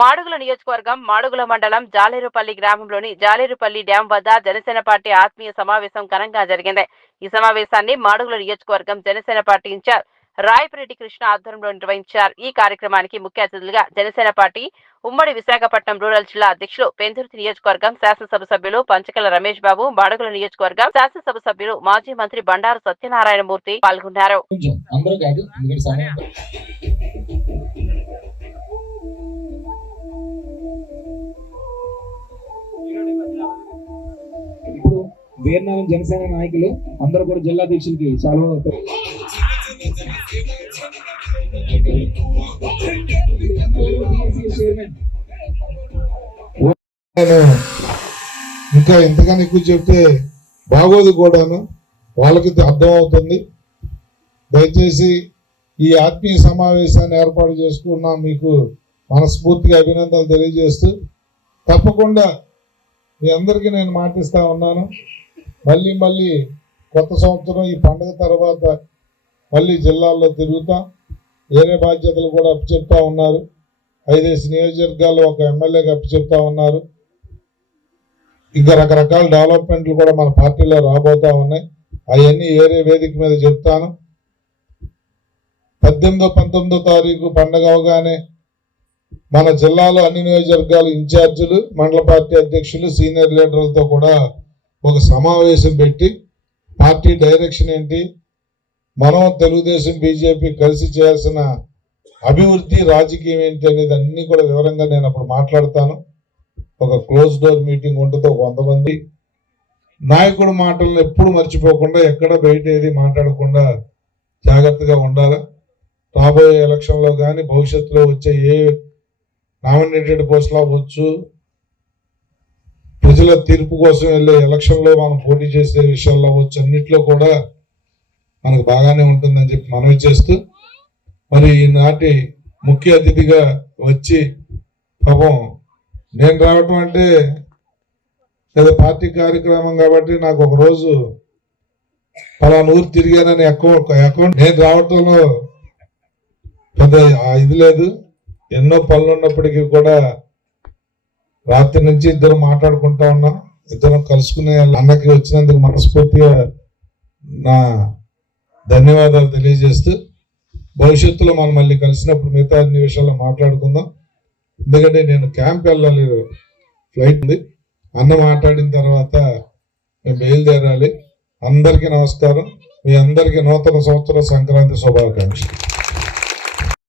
మాడుగుల నియోజకవర్గం మాడుగుల మండలం జాలేరుపల్లి గ్రామంలోని జాలేరుపల్లి డ్యాం వద్ద జనసేన పార్టీ ఆత్మీయ సమావేశం ఘనంగా జరిగింది. ఈ సమావేశాన్ని మాడుగుల నియోజకవర్గం జనసేన పార్టీ ఇన్ఛార్జ్ రాయపరెడ్డి కృష్ణ ఆధ్వర్యంలో నిర్వహించారు. ఈ కార్యక్రమానికి ముఖ్య అతిథులుగా జనసేన పార్టీ ఉమ్మడి విశాఖపట్నం రూరల్ జిల్లా అధ్యక్షులు పెందుర్తి నియోజకవర్గం శాసనసభ సభ్యులు పంచకల రమేష్ బాబు, మాడుగుల నియోజకవర్గం శాసనసభ సభ్యులు మాజీ మంత్రి బండారు సత్యనారాయణమూర్తి పాల్గొన్నారు. ఇప్పుడు వీరనారాయణ జనసేన నాయకులు అందరూ కూడా జిల్లా అధ్యక్షులకి చాలా ఇంకా ఎంతగానో ఎక్కువ చెప్తే బాగోదు కూడాను, వాళ్ళకి అర్థం అవుతుంది. దయచేసి ఈ ఆత్మీయ సమావేశాన్ని ఏర్పాటు చేసుకున్నా మీకు మనస్ఫూర్తిగా అభినందనలు తెలియజేస్తూ, తప్పకుండా మీ అందరికీ నేను మాటిస్తా ఉన్నాను. మళ్ళీ కొత్త సంవత్సరం ఈ పండుగ తర్వాత మళ్ళీ జిల్లాల్లో తిరుగుతాం. వేరే బాధ్యతలు కూడా అప్పచెప్తా ఉన్నారు. 5 నియోజకవర్గాల్లో ఒక ఎమ్మెల్యేగా అప్పచెప్తా ఉన్నారు. ఇంకా రకరకాల డెవలప్మెంట్లు కూడా మన పార్టీలో రాబోతా ఉన్నాయి. అవన్నీ వేరే వేదిక మీద చెప్తాను. 18, 19 తారీఖు పండుగ అవగానే మన జిల్లాలో అన్ని నియోజకవర్గాల ఇన్ఛార్జీలు, మండల పార్టీ అధ్యక్షులు, సీనియర్ లీడర్లతో కూడా ఒక సమావేశం పెట్టి పార్టీ డైరెక్షన్ ఏంటి, మనం తెలుగుదేశం బీజేపీ కలిసి చేయాల్సిన అభివృద్ధి రాజకీయం ఏంటి అనేది అన్ని కూడా వివరంగా నేను అప్పుడు మాట్లాడతాను. ఒక క్లోజ్ డోర్ మీటింగ్ ఉంటుంది. 100 మంది నాయకుడు మాటలను ఎప్పుడు మర్చిపోకుండా, ఎక్కడ బయట ఏది మాట్లాడకుండా జాగ్రత్తగా ఉండాలి. రాబోయే ఎలక్షన్లో కానీ భవిష్యత్తులో వచ్చే ఏ నామినేటెడ్ పోస్టులు అవ్వచ్చు, ప్రజల తీర్పు కోసం వెళ్ళే ఎలక్షన్లో మనం పోటీ చేసే విషయాల్లో అవ్వచ్చు, అన్నిట్లో కూడా మనకు బాగానే ఉంటుందని చెప్పి మనవి చేస్తూ, మరి ఈనాటి ముఖ్య అతిథిగా వచ్చి పాపం నేను రావటం అంటే లేదా పార్టీ కార్యక్రమం కాబట్టి నాకు ఒక రోజు పలానా ఊరు తిరిగానని అకౌంట్ నేను రావటంలో పెద్ద ఇది లేదు. ఎన్నో పనులు ఉన్నప్పటికీ కూడా రాత్రి నుంచి ఇద్దరు మాట్లాడుకుంటా ఉన్నాం. ఇద్దరం కలుసుకునే అన్నకి వచ్చినందుకు మనస్ఫూర్తిగా నా ధన్యవాదాలు తెలియజేస్తూ, భవిష్యత్తులో మనం మళ్ళీ కలిసినప్పుడు మిగతా అన్ని విషయాల్లో మాట్లాడుకుందాం. ఎందుకంటే నేను క్యాంప్ వెళ్ళాలి, ఫ్లైట్ ఉంది. అన్న మాట్లాడిన తర్వాత మేము బయలుదేరాలి. అందరికీ నమస్కారం. మీ అందరికీ నూతన సంవత్సర సంక్రాంతి శుభాకాంక్షలు.